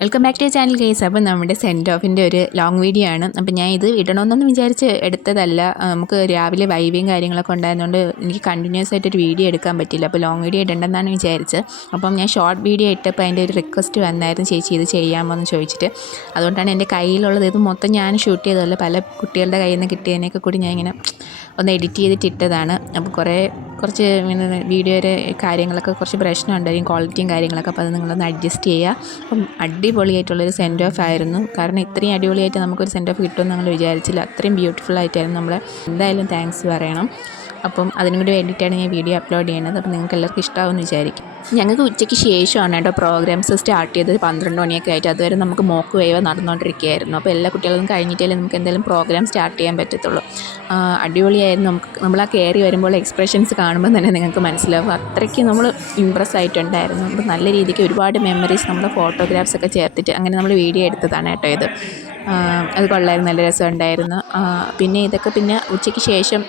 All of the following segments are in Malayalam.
Welcome back to channel guys. അപ്പോൾ നമ്മുടെ സെൻഡ് ഓഫിൻ്റെ ഒരു ലോങ് വീഡിയോ ആണ്. അപ്പോൾ ഞാൻ ഇത് ഇടണമെന്നൊന്നും വിചാരിച്ച് എടുത്തതല്ല. നമുക്ക് രാവിലെ വൈബയും കാര്യങ്ങളൊക്കെ ഉണ്ടായതുകൊണ്ട് എനിക്ക് കണ്ടിന്യൂസ് ആയിട്ടൊരു വീഡിയോ എടുക്കാൻ പറ്റില്ല. അപ്പോൾ ലോങ് വീഡിയോ ഇടണ്ടെന്നാണ് വിചാരിച്ചത്. അപ്പം ഞാൻ ഷോർട്ട് വീഡിയോ ഇട്ടപ്പോൾ അതിൻ്റെ ഒരു റിക്വസ്റ്റ് വന്നായിരുന്നു, ചേച്ചി ഇത് ചെയ്യാമോ എന്ന് ചോദിച്ചിട്ട്. അതുകൊണ്ടാണ് എൻ്റെ കയ്യിലുള്ളത്. ഇത് മൊത്തം ഞാൻ ഷൂട്ട് ചെയ്തതല്ല, പല കുട്ടികളുടെ കയ്യിൽ നിന്ന് കിട്ടിയതിനൊക്കെ കൂടി ഞാൻ ഇങ്ങനെ ഒന്ന് എഡിറ്റ് ചെയ്തിട്ട് ഇട്ടതാണ്. അപ്പോൾ കുറച്ച് വീഡിയോയുടെ കാര്യങ്ങളൊക്കെ കുറച്ച് പ്രശ്നമുണ്ടായിരിക്കും, ക്വാളിറ്റിയും കാര്യങ്ങളൊക്കെ. അപ്പോൾ അത് നിങ്ങളൊന്ന് അഡ്ജസ്റ്റ് ചെയ്യുക. അപ്പം അടിപൊളിയായിട്ടുള്ളൊരു സെൻഡ് ഓഫ് ആയിരുന്നു. കാരണം ഇത്രയും അടിപൊളിയായിട്ട് നമുക്കൊരു സെൻഡ് ഓഫ് കിട്ടുമെന്ന് നമ്മൾ വിചാരിച്ചില്ല. അത്രയും ബ്യൂട്ടിഫുൾ ആയിട്ടായിരുന്നു. നമ്മൾ എന്തായാലും താങ്ക്സ് പറയണം. അപ്പം അതിനും കൂടി വേണ്ടിയിട്ടാണ് ഞാൻ വീഡിയോ അപ്ലോഡ് ചെയ്യുന്നത്. അപ്പോൾ നിങ്ങൾക്ക് എല്ലാവർക്കും ഇഷ്ടമാവുമെന്ന് വിചാരിക്കും. ഞങ്ങൾക്ക് ഉച്ചയ്ക്ക് ശേഷമാണ് കേട്ടോ പ്രോഗ്രാംസ് സ്റ്റാർട്ട് ചെയ്തത്. 12 മണിയൊക്കെ ആയിട്ട്. അതുവരെ നമുക്ക് മോക്ക് വേവ് നടന്നുകൊണ്ടിരിക്കുകയായിരുന്നു. അപ്പോൾ എല്ലാ കുട്ടികളും കഴിഞ്ഞിട്ടേ നമുക്ക് എന്തെങ്കിലും പ്രോഗ്രാം സ്റ്റാർട്ട് ചെയ്യാൻ പറ്റത്തുള്ളൂ. അടിപൊളിയായിരുന്നു. നമ്മൾ ആ കയറി വരുമ്പോൾ എക്സ്പ്രഷൻസ് കാണുമ്പോൾ തന്നെ നിങ്ങൾക്ക് മനസ്സിലാവും. അത്രയ്ക്ക് നമ്മൾ ഇമ്പ്രസ് ആയിട്ടുണ്ടായിരുന്നു. അപ്പോൾ നല്ല രീതിക്ക് ഒരുപാട് മെമ്മറീസ് നമ്മൾ ഫോട്ടോഗ്രാഫ്സൊക്കെ ചേർത്തിട്ട് അങ്ങനെ നമ്മൾ വീഡിയോ എടുത്തതാണ് കേട്ടോ ഇത്. അത് കൊള്ളായിരുന്നു, നല്ല രസമുണ്ടായിരുന്നു. പിന്നെ ഉച്ചയ്ക്ക് ശേഷം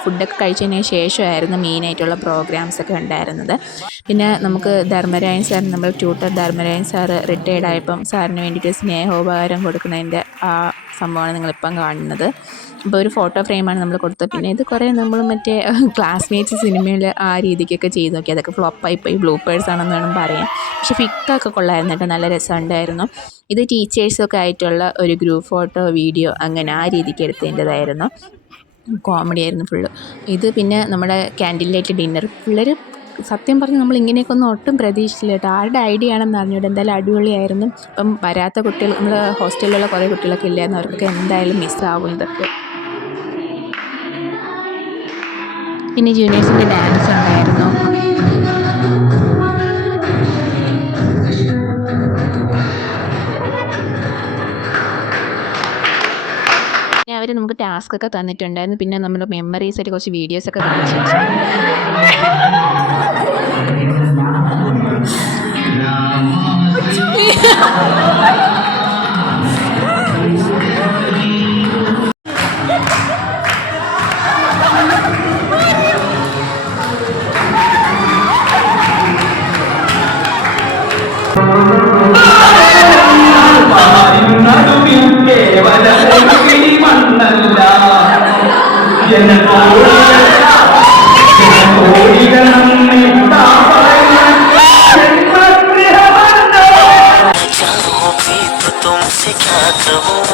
ഫുഡൊക്കെ കഴിച്ചതിന് ശേഷമായിരുന്നു മെയിനായിട്ടുള്ള പ്രോഗ്രാംസൊക്കെ ഉണ്ടായിരുന്നത്. പിന്നെ നമുക്ക് ധർമ്മരായൻ സാർ, നമ്മൾ ട്യൂട്ടർ ധർമ്മരായൻ സാറ് റിട്ടയേർഡ് ആയപ്പം സാറിന് വേണ്ടിയിട്ട് സ്നേഹോപകാരം കൊടുക്കുന്നതിൻ്റെ ആ സംഭവമാണ് നിങ്ങളിപ്പം കാണുന്നത്. അപ്പോൾ ഒരു ഫോട്ടോ ഫ്രെയിമാണ് നമ്മൾ കൊടുത്തത്. പിന്നെ ഇത് കുറേ നമ്മൾ മറ്റേ ക്ലാസ്മേറ്റ്സ് സിനിമയിൽ ആ രീതിക്കൊക്കെ ചെയ്ത് നോക്കി. അതൊക്കെ ഫ്ലോപ്പായി പോയി, ബ്ലൂപ്പേഴ്സ് ആണെന്ന് വേണം പറയാം. പക്ഷേ ഫിറ്റൊക്കെ കൊള്ളായിരുന്നു കേട്ടോ, നല്ല രസമുണ്ടായിരുന്നു. ഇത് ടീച്ചേഴ്സൊക്കെ ആയിട്ടുള്ള ഒരു ഗ്രൂപ്പ് ഫോട്ടോ വീഡിയോ അങ്ങനെ ആ രീതിക്ക് എടുത്തതിൻ്റെതായിരുന്നു. കോമഡി ആയിരുന്നു ഫുള്ള്. ഇത് പിന്നെ നമ്മുടെ ക്യാൻഡിൽ ലൈറ്റ് ഡിന്നർ. പിള്ളേർ സത്യം പറഞ്ഞ് നമ്മൾ ഇങ്ങനെയൊക്കെ ഒന്നും ഒട്ടും പ്രതീക്ഷിച്ചില്ല കേട്ടോ. ആരുടെ ഐഡിയ ആണെന്ന് അറിഞ്ഞൂടെ. എന്തായാലും അടിപൊളിയായിരുന്നു. ഇപ്പം വരാത്ത കുട്ടികൾ, നമ്മൾ ഹോസ്റ്റലിലുള്ള കുറേ കുട്ടികളൊക്കെ ഇല്ലായിരുന്നു, അവർക്കൊക്കെ എന്തായാലും മിസ്സാവും ഇതൊക്കെ. പിന്നെ ജൂനിയേഴ്സിൻ്റെ ഡാൻസ് ഉണ്ടായിരുന്നു. പിന്നെ അവർ നമുക്ക് ടാസ്ക്കൊക്കെ തന്നിട്ടുണ്ടായിരുന്നു. പിന്നെ നമ്മൾ മെമ്മറീസ് ആയിട്ട് കുറച്ച് വീഡിയോസൊക്കെ കാണിച്ചു. तुमसे क्या कहूँ